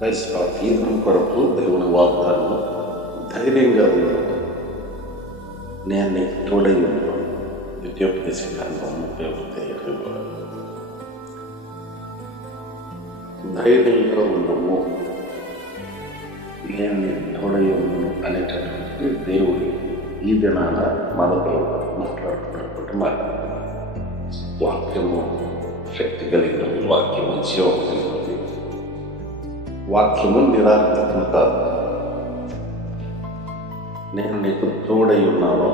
ఈ దినం కొరకు దేవుని వాగ్దానం ధైర్యంగా ఉన్నాను, నేను నీకు తోడై ఉన్నాను. ద్వితీయోపదేశ కాండం 30:21. ధైర్యంగా ఉండము, నేను నీకు తోడై ఉన్నాను అనేటటువంటి దేవుడు ఈ దినాన మనతో మాట్లాడుతున్నటువంటి మాట. వాక్యము శక్తి కలిగినది, వాక్యము జీవం కలిగినది, వాక్యము నిరార్థకం కాదు. నేను నీకు తోడై ఉన్నాను.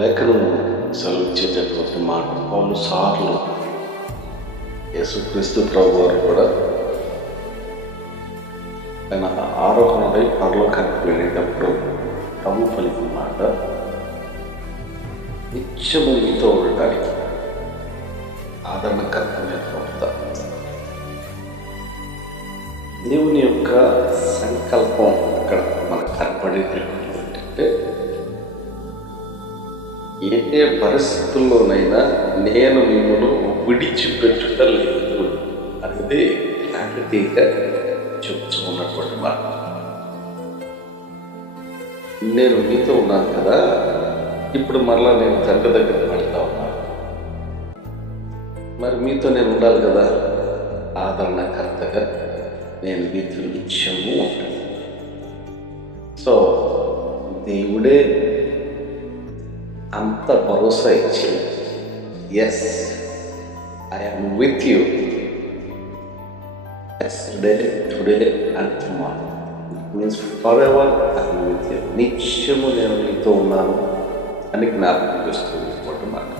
లేఖనం సెలవిచ్చేటటువంటి మాట పౌలు సార్లు యేసుక్రీస్తు ప్రభు వారు కూడా ఆయన ఆరోహణపై పరలోకానికి వెళ్ళేటప్పుడు ప్రభు పలికిన మాట, నిత్యము మీతో ఉండటానికి ఆదరణకర్త నేను పొందుతా. దేవుని యొక్క సంకల్పం ఇక్కడ మనకు కనపడేటటువంటి ఏంటంటే, ఏ పరిస్థితుల్లోనైనా నేను మిమ్మల్ని విడిచిపెట్టుట లేదు అనేది క్లారిటీగా చెప్తూ ఉన్నటువంటి మాట. నేను మీతో ఉన్నాను కదా, ఇప్పుడు మరలా నేను తండ్రి దగ్గర పెడతా ఉన్నాను, మరి మీతో నేను ఉండాలి కదా, ఆదరణకర్తగా నేను మీతో నిత్యము ఉంటాను. సో దేవుడే అంత భరోసా ఇచ్చి, yes I am with you yesterday, today and tomorrow. It means forever I am with you. నిత్యము నేను మీతో ఉన్నాను అని జ్ఞాపకం చేస్తుంది మాట.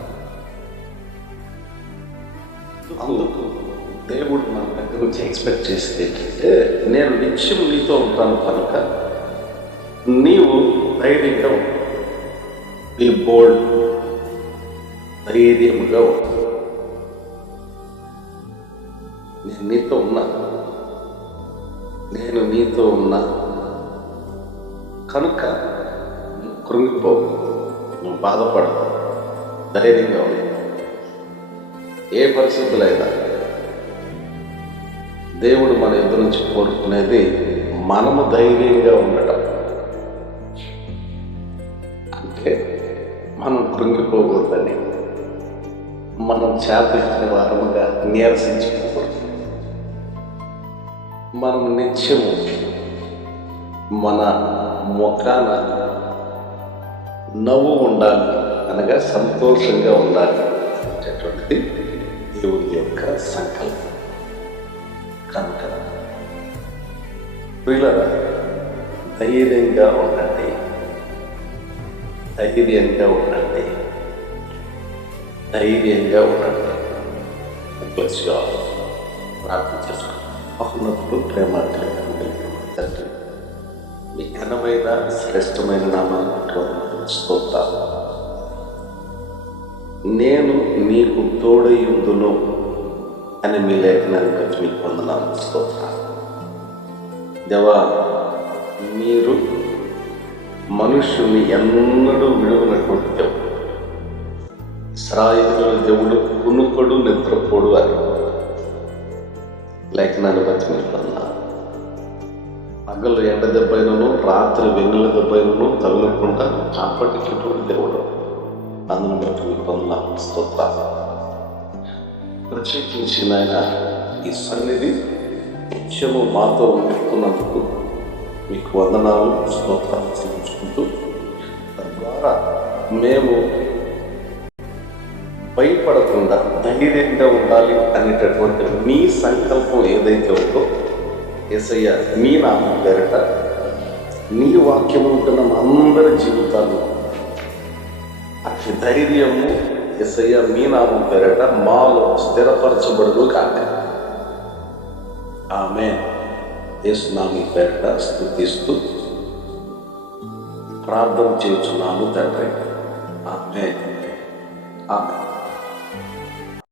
అందుకు దేవుడు మన దగ్గర నుంచి ఎక్స్పెక్ట్ చేసేది ఏంటంటే, నేను నిత్యం నీతో ఉంటాను కనుక నీవు ధైర్యంగా బీ బోల్డ్, ధైర్యముగా నేను నీతో ఉన్నా, నేను నీతో ఉన్నా కనుక నువ్వు కృంగిపోవు, నువ్వు బాధపడవు, ధైర్యంగా ఉంది. ఏ పరిస్థితులైనా దేవుడు మన ఎదురు నుంచి కోరుకునేది మనము ధైర్యంగా ఉండటం. అంటే మనం కృంగిపోకూడదని, మనం చేపట్టిన వారముగా నీరసించుకోకూడదు. మనం నిత్యము మన ముఖాన నవ్వు ఉండాలి, అనగా సంతోషంగా ఉండాలి అనేటటువంటిది దేవుని యొక్క సంకల్పం. కనుక ప్రియులారా, ధైర్యంగా ఉండండి, ధైర్యంగా ఉండండి, ధైర్యంగా ఉండండి. ప్రార్థన చేసుకోండి. మహోన్నతుడు, ప్రేమ తండ్రి, మీ ఘనమైన శ్రేష్టమైన నామానికి స్తోత్రాలు. నేను నీకు తోడయుందును అని మీ లేఖనాన్ని బట్టి మీకు వందనాలు, స్తోత్రాలు. దేవా, మీరు మనుష్యుని ఎన్నడూ విడువనటువంటి దేవుడు. ఇశ్రాయేలు దేవుడు కునుకడు నిద్రపోడు అని లేఖనాన్ని బట్టి మీకు వందనాలు. పగలు ఎండ దెబ్బైనను, రాత్రి వెన్నుల దెబ్బైనను తగులకుండా కాపాడేటటువంటి దేవుడు. అందును బట్టి మీకు వందనాలు, స్తోత్రాలు. ప్రత్యేకించిన ఆయన ఈ సన్నిధి నిత్యము మాతో ఉంటున్నందుకు మీకు వందనాలు, స్తోత్రాలు చెల్లించుకుంటూ, తద్వారా మేము భయపడకుండా ధైర్యంగా ఉండాలి అనేటటువంటి మీ సంకల్పం ఏదైతే ఉందో, యేసయ్య మీ నామం పేరిట నీ వాక్యము ఉంటున్న అందరి జీవితాలు అతి ధైర్యము యేసయ్య మీ నామం పేరిట మాలో స్థిరపరచబడును కాక. ఆమేన్. యేసు నామం పేరిట స్తుతిస్తూ ప్రార్థన చేయుచున్నాను తండ్రి. ఆమేన్. ఆమేన్.